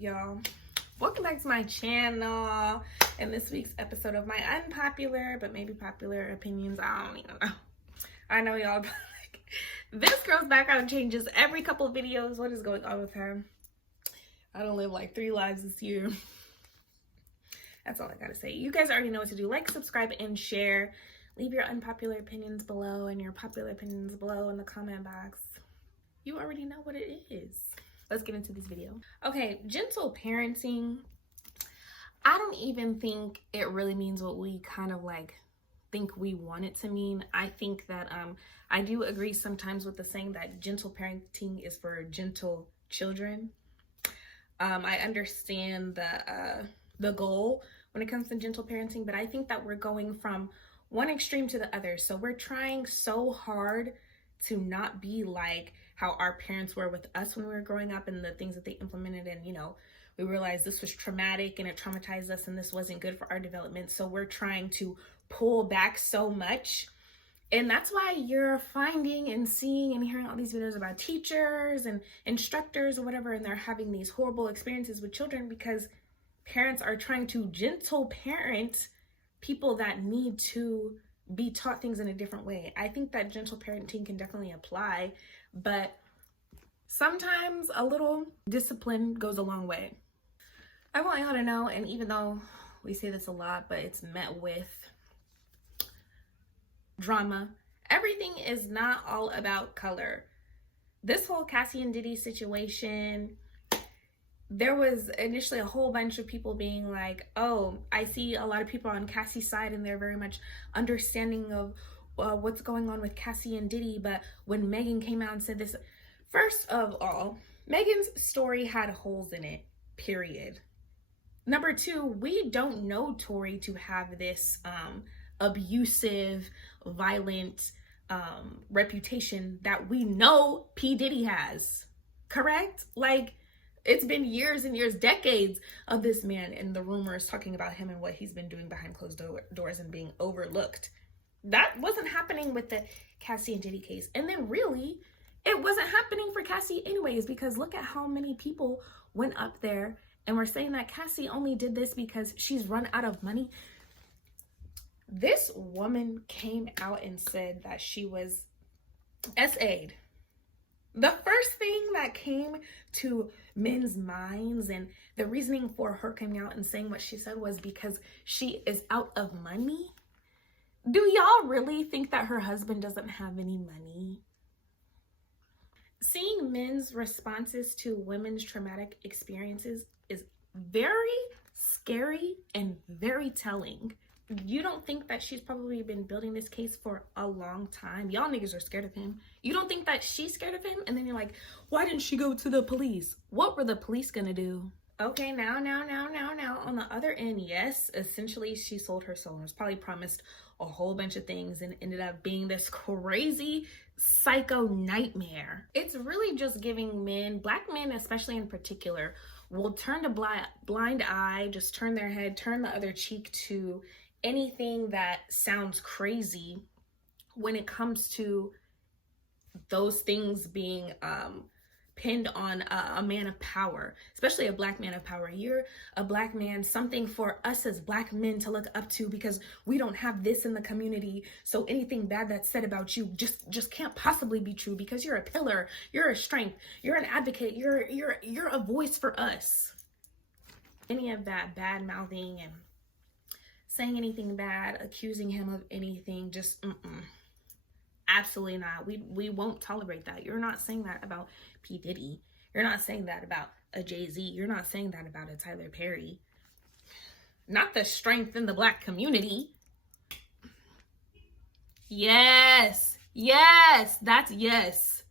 y'all? Welcome back to my channel. In this week's episode of my unpopular but maybe popular opinions, I don't even know. I know y'all like, this girl's background changes every couple of videos. What is going on with her? I don't live like 3 lives this year. That's all I gotta say. You guys already know what to do. Like, subscribe, and share. Leave your unpopular opinions below and your popular opinions below in the comment box. You already know what it is. Let's get into this video. Okay, gentle parenting. I don't even think it really means what we kind of like think we want it to mean. I think that I do agree sometimes with the saying that gentle parenting is for gentle children. I understand the goal when it comes to gentle parenting, but I think that we're going from one extreme to the other. So we're trying so hard to not be like how our parents were with us when we were growing up and the things that they implemented, and we realized this was traumatic and it traumatized us and this wasn't good for our development. So we're trying to pull back so much. And that's why you're finding and seeing and hearing all these videos about teachers and instructors or whatever, and they're having these horrible experiences with children because parents are trying to gentle parent people that need to be taught things in a different way. I think that gentle parenting can definitely apply, but sometimes a little discipline goes a long way. I want y'all to know, and even though we say this a lot, but it's met with drama, everything is not all about color. This whole Cassie and Diddy situation, there was initially a whole bunch of people being like, oh, I see a lot of people on Cassie's side and they're very much understanding of what's going on with Cassie and Diddy. But when Megan came out and said this, first of all, Megan's story had holes in it, period. Number two, we don't know Tory to have this abusive, violent reputation that we know P. Diddy has, correct? Like, it's been years and years, decades of this man and the rumors talking about him and what he's been doing behind closed doors and being overlooked. That wasn't happening with the Cassie and Diddy case. And then really, it wasn't happening for Cassie anyways, because look at how many people went up there and were saying that Cassie only did this because she's run out of money. This woman came out and said that she was SA'd. The first thing that came to men's minds and the reasoning for her coming out and saying what she said was because she is out of money. Do y'all really think that her husband doesn't have any money? Seeing men's responses to women's traumatic experiences is very scary and very telling. You don't think that she's probably been building this case for a long time? Y'all niggas are scared of him. You don't think that she's scared of him? And then you're like, why didn't she go to the police? What were the police gonna do? Okay, now. On the other end, yes, essentially she sold her soul and was probably promised a whole bunch of things and ended up being this crazy psycho nightmare. It's really just giving men, black men especially in particular, will turn a blind eye, just turn their head, turn the other cheek to anything that sounds crazy when it comes to those things being pinned on a man of power, especially a black man of power. You're a black man, something for us as black men to look up to because we don't have this in the community. So anything bad that's said about you just can't possibly be true because you're a pillar, you're a strength, you're an advocate, you're a voice for us. Any of that bad mouthing and saying anything bad, accusing him of anything, just absolutely not. We won't tolerate that. You're not saying that about P. Diddy. You're not saying that about a Jay-Z. You're not saying that about a Tyler Perry. Not the strength in the black community. Yes, that's yes.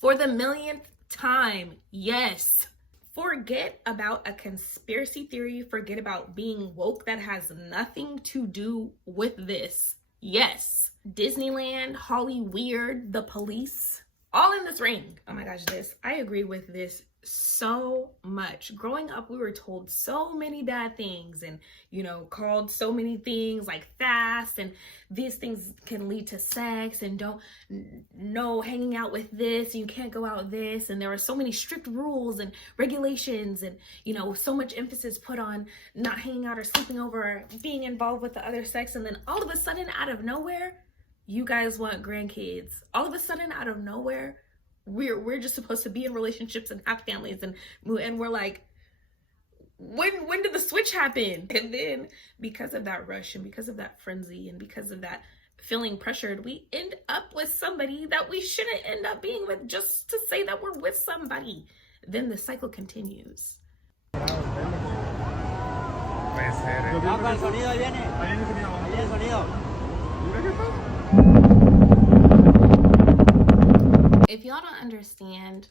For the millionth time, yes. Forget about a conspiracy theory. Forget about being woke. That has nothing to do with this. Yes. Disneyland, Hollyweird, the police, all in this ring. Oh my gosh, I agree with this so much. Growing up, we were told so many bad things and, you know, called so many things like fast, and these things can lead to sex, and no hanging out with this, you can't go out with this. And there were so many strict rules and regulations, and, you know, so much emphasis put on not hanging out or sleeping over or being involved with the other sex. And then all of a sudden, out of nowhere, you guys want grandkids. All of a sudden, out of nowhere, we're just supposed to be in relationships and have families, and we're like, when did the switch happen? And then because of that rush and because of that frenzy and because of that feeling pressured, we end up with somebody that we shouldn't end up being with just to say that we're with somebody. Then the cycle continues. If y'all don't understand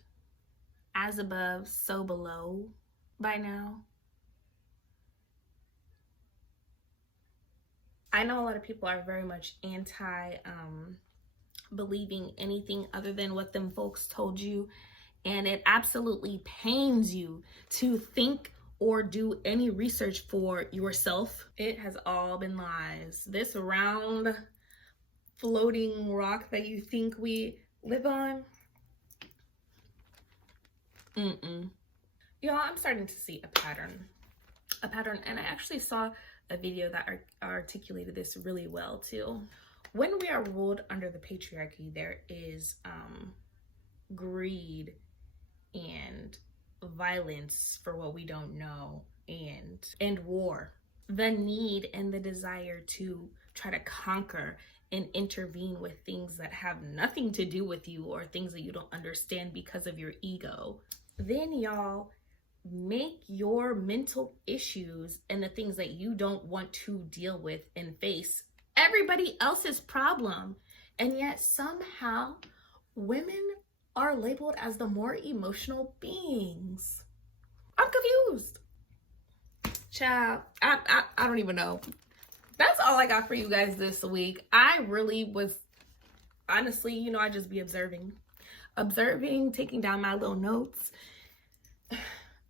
as above, so below by now, I know a lot of people are very much anti believing anything other than what them folks told you, and it absolutely pains you to think or do any research for yourself. It has all been lies. This round floating rock that you think we live on, y'all, I'm starting to see a pattern, and I actually saw a video that articulated this really well too. When we are ruled under the patriarchy, there is greed and violence for what we don't know, and war, the need and the desire to try to conquer and intervene with things that have nothing to do with you, or things that you don't understand because of your ego. Then y'all make your mental issues and the things that you don't want to deal with and face everybody else's problem. And yet somehow women are labeled as the more emotional beings. I'm confused. Child, I don't even know. That's all I got for you guys this week. I really was, honestly, you know, I just be observing, taking down my little notes.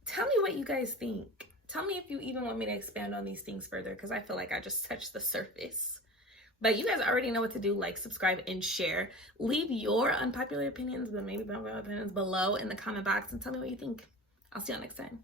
Tell me what you guys think. Tell me if you even want me to expand on these things further, because I feel like I just touched the surface. But you guys already know what to do. Like, subscribe, and share. Leave your unpopular opinions, but maybe unpopular opinions below in the comment box, and tell me what you think. I'll see y'all next time.